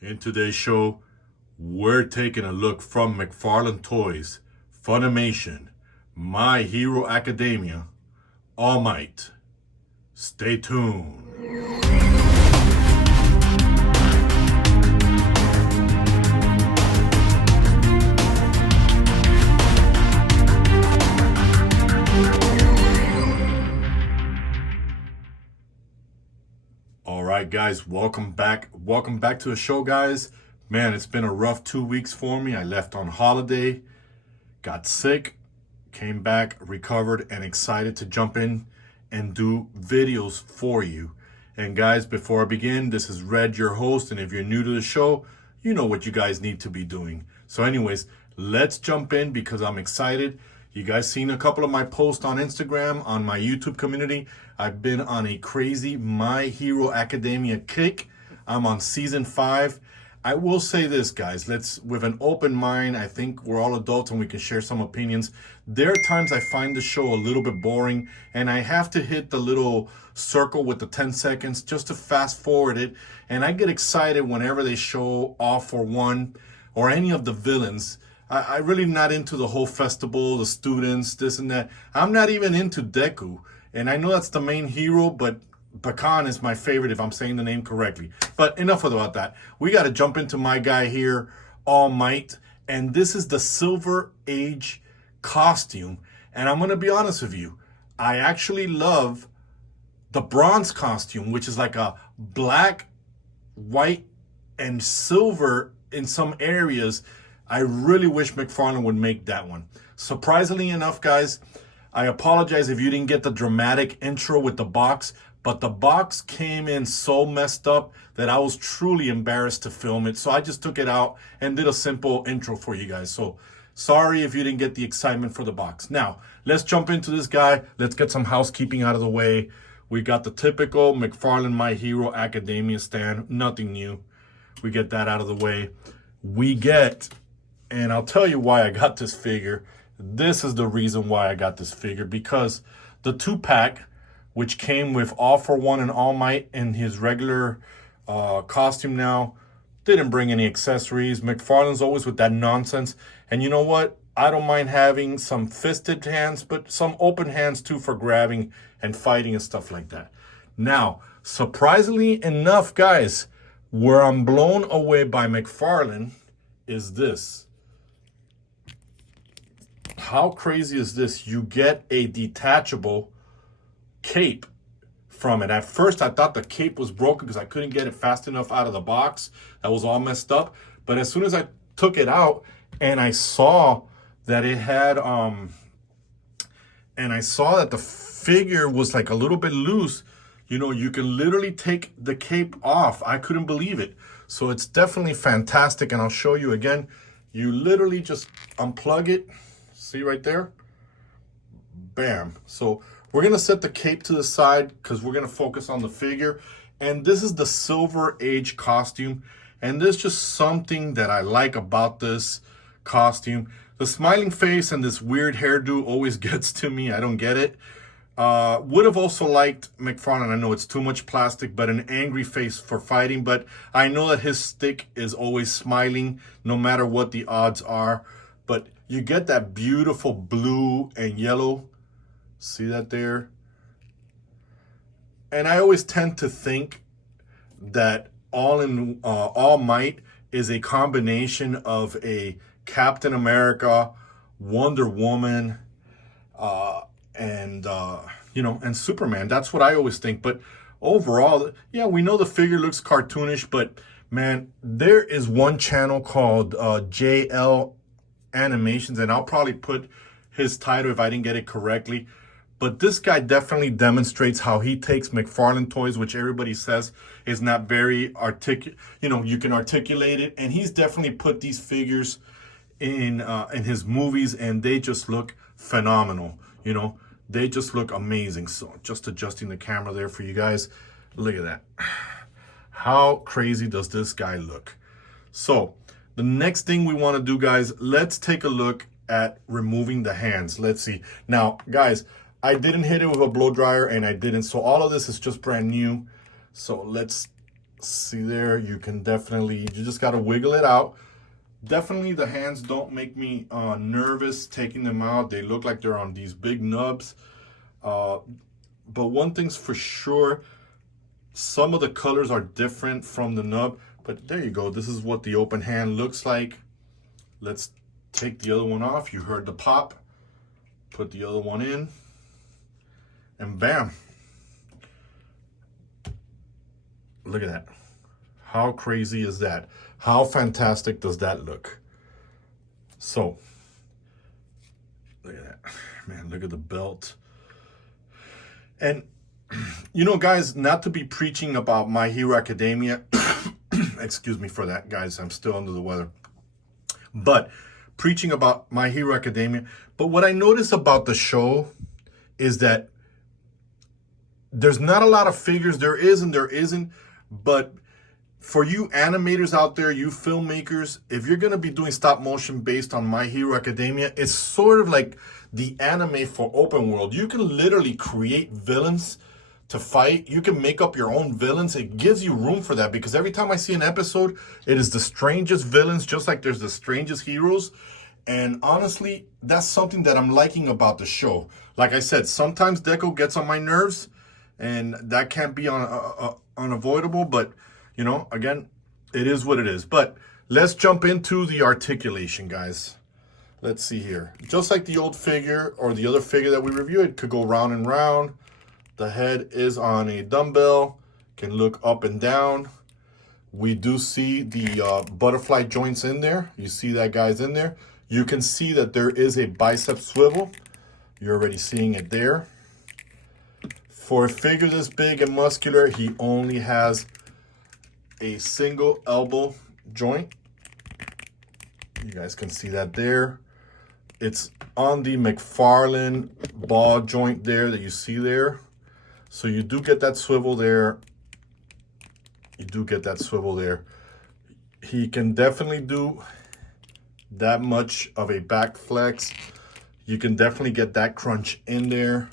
In today's show, we're taking a look from McFarlane Toys, Funimation, My Hero Academia, All Might. Stay tuned. All right, guys, welcome back. Welcome back to the show, guys. Man, it's been a rough 2 weeks for me. I left on holiday, got sick, came back, recovered, and excited to jump in and do videos for you. And guys, before I begin, this is Red, your host, and if you're new to the show, you know what you guys need to be doing. So anyways, let's jump in because I'm excited. You guys seen a couple of my posts on Instagram, on my YouTube community. I've been on a crazy My Hero Academia kick. I'm on season 5. I will say this, guys, with an open mind, I think we're all adults and we can share some opinions. There are times I find the show a little bit boring and I have to hit the little circle with the 10 seconds just to fast forward it. And I get excited whenever they show All for One or any of the villains. I really not into the whole festival, the students, this and that. I'm not even into Deku. And I know that's the main hero, but Pecan is my favorite if I'm saying the name correctly. But enough about that. We got to jump into my guy here, All Might. And this is the Silver Age costume. And I'm going to be honest with you. I actually love the bronze costume, which is like a black, white, and silver in some areas. I really wish McFarlane would make that one. Surprisingly enough, guys, I apologize if you didn't get the dramatic intro with the box, but the box came in so messed up that I was truly embarrassed to film it. So I just took it out and did a simple intro for you guys. So sorry if you didn't get the excitement for the box. Now, let's jump into this guy. Let's get some housekeeping out of the way. We got the typical McFarlane My Hero Academia stand. Nothing new. We get that out of the way. We get... And I'll tell you why I got this figure. This is the reason why I got this figure. Because the 2-pack, which came with All for One and All Might in his regular costume now, didn't bring any accessories. McFarlane's always with that nonsense. And you know what? I don't mind having some fisted hands, but some open hands too for grabbing and fighting and stuff like that. Now, surprisingly enough, guys, where I'm blown away by McFarlane is this. How crazy is this? You get a detachable cape from it. At first, I thought the cape was broken because I couldn't get it fast enough out of the box. That was all messed up. But as soon as I took it out and I saw that it had, and I saw that the figure was like a little bit loose, you know, you can literally take the cape off. I couldn't believe it. So it's definitely fantastic. And I'll show you again. You literally just unplug it. See right there? Bam. So we're going to set the cape to the side because we're going to focus on the figure. And this is the Silver Age costume. And there's just something that I like about this costume. The smiling face and this weird hairdo always gets to me. I don't get it. Would have also liked McFarlane. I know it's too much plastic, but an angry face for fighting. But I know that his stick is always smiling no matter what the odds are. But you get that beautiful blue and yellow. See that there? And I always tend to think that All Might is a combination of a Captain America, Wonder Woman, and Superman. That's what I always think. But overall, yeah, we know the figure looks cartoonish, but man, there is one channel called R.P.Animations, and I'll probably put his title if I didn't get it correctly. But this guy definitely demonstrates how he takes McFarlane toys, which everybody says is not very articulate. You know, you can articulate it, and he's definitely put these figures in his movies, and they just look phenomenal. You know, they just look amazing. So just adjusting the camera there for you guys. Look at that. How crazy does this guy look? So the next thing we want to do, guys, let's take a look at removing the hands. Let's see. Now, guys, I didn't hit it with a blow dryer, and I didn't. So all of this is just brand new. So let's See there, you can definitely, you just got to wiggle it out. Definitely the hands don't make me nervous taking them out. They look like they're on these big nubs. But one thing's for sure, some of the colors are different from the nub. But there you go. This is what the open hand looks like. Let's take the other one off. You heard the pop. Put the other one in. And bam. Look at that. How crazy is that? How fantastic does that look? So, look at that. Man, look at the belt. And, you know, guys, not to be preaching about My Hero Academia. Excuse me for that, guys. I'm still under the weather. But preaching about My Hero Academia. But what I notice about the show is that there's not a lot of figures. There is and there isn't. But for you animators out there, you filmmakers, if you're going to be doing stop motion based on My Hero Academia, it's sort of like the anime for open world. You can literally create villains to fight. You can make up your own villains. It gives you room for that, because every time I see an episode, it is the strangest villains, just like there's the strangest heroes. And honestly, that's something that I'm liking about the show. Like I said, sometimes Deco gets on my nerves, and that can't be unavoidable. But, you know, again, it is what it is. But let's jump into the articulation, guys. Let's see here. Just like the old figure or the other figure that we reviewed, it could go round and round. The head is on a dumbbell, can look up and down. We do see the butterfly joints in there. You see that, guys, in there. You can see that there is a bicep swivel. You're already seeing it there. For a figure this big and muscular, he only has a single elbow joint. You guys can see that there. It's on the McFarlane ball joint there that you see there. So you do get that swivel there. You do get that swivel there. He can definitely do that much of a back flex. You can definitely get that crunch in there.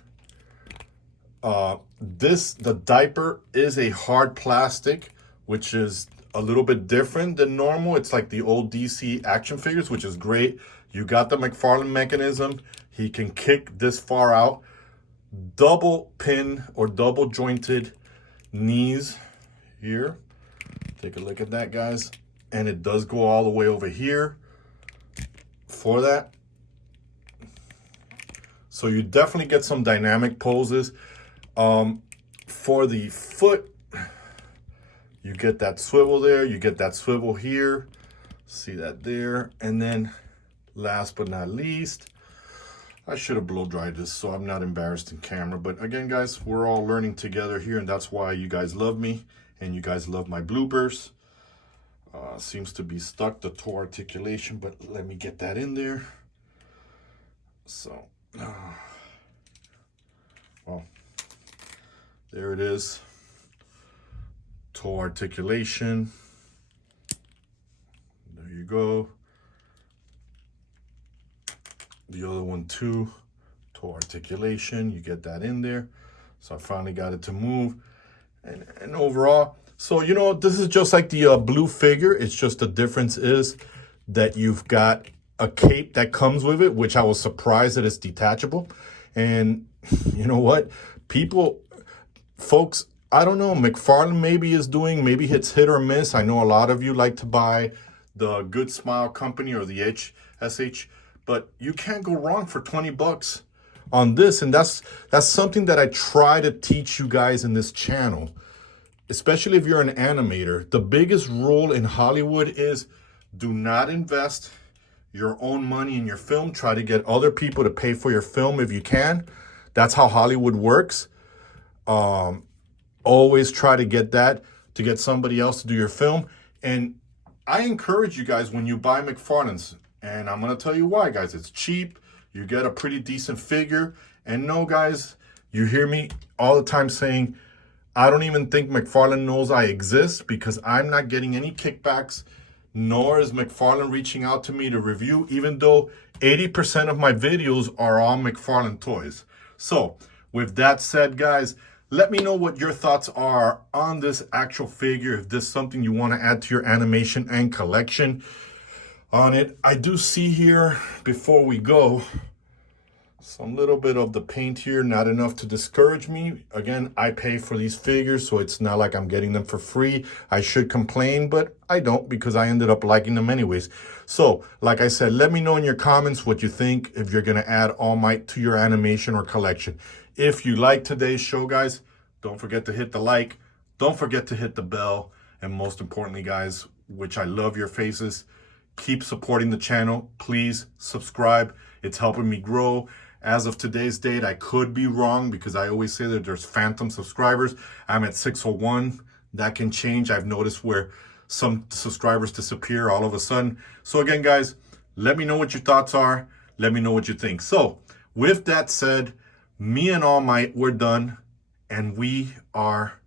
The diaper is a hard plastic, which is a little bit different than normal. It's like the old DC action figures, which is great. You got the McFarlane mechanism. He can kick this far out. Double pin or double jointed knees here. Take a look at that, guys. And it does go all the way over here for that. So you definitely get some dynamic poses. For the foot, you get that swivel there. You get that swivel here. See that there. And then last but not least, I should have blow dried this so I'm not embarrassed in camera. But again, guys, we're all learning together here, and that's why you guys love me and you guys love my bloopers. Seems to be stuck, the toe articulation, but let me get that in there. So, well, there it is. Toe articulation. There you go. The other one too, toe articulation, you get that in there. So I finally got it to move. And overall, so, you know, this is just like the blue figure. It's just the difference is that you've got a cape that comes with it, which I was surprised that it's detachable. And you know what? Folks, I don't know, McFarlane maybe it's hit or miss. I know a lot of you like to buy the Good Smile Company or the HSH. But you can't go wrong for 20 bucks on this. And that's something that I try to teach you guys in this channel, especially if you're an animator. The biggest rule in Hollywood is do not invest your own money in your film. Try to get other people to pay for your film if you can. That's how Hollywood works. Always try to get somebody else to do your film. And I encourage you guys, when you buy McFarlane's, and I'm going to tell you why, guys. It's cheap. You get a pretty decent figure. And no, guys, you hear me all the time saying, I don't even think McFarlane knows I exist, because I'm not getting any kickbacks, nor is McFarlane reaching out to me to review, even though 80% of my videos are on McFarlane toys. So with that said, guys, Let me know what your thoughts are on this actual figure, if this is something you want to add to your animation and collection on it. I do see here, before we go, some little bit of the paint here, not enough to discourage me. Again, I pay for these figures, so it's not like I'm getting them for free. I should complain, but I don't, because I ended up liking them anyways. So, like I said, let me know in your comments what you think, if you're gonna add All Might to your animation or collection. If you like today's show, guys, don't forget to hit the like, don't forget to hit the bell, and most importantly, guys, which I love your faces, keep supporting the channel. Please subscribe. It's helping me grow. As of today's date, I could be wrong, because I always say that there's phantom subscribers. I'm at 601. That can change. I've noticed where some subscribers disappear all of a sudden. So again, guys, let me know what your thoughts are. Let me know what you think. So with that said, me and All Might, we're done, and we are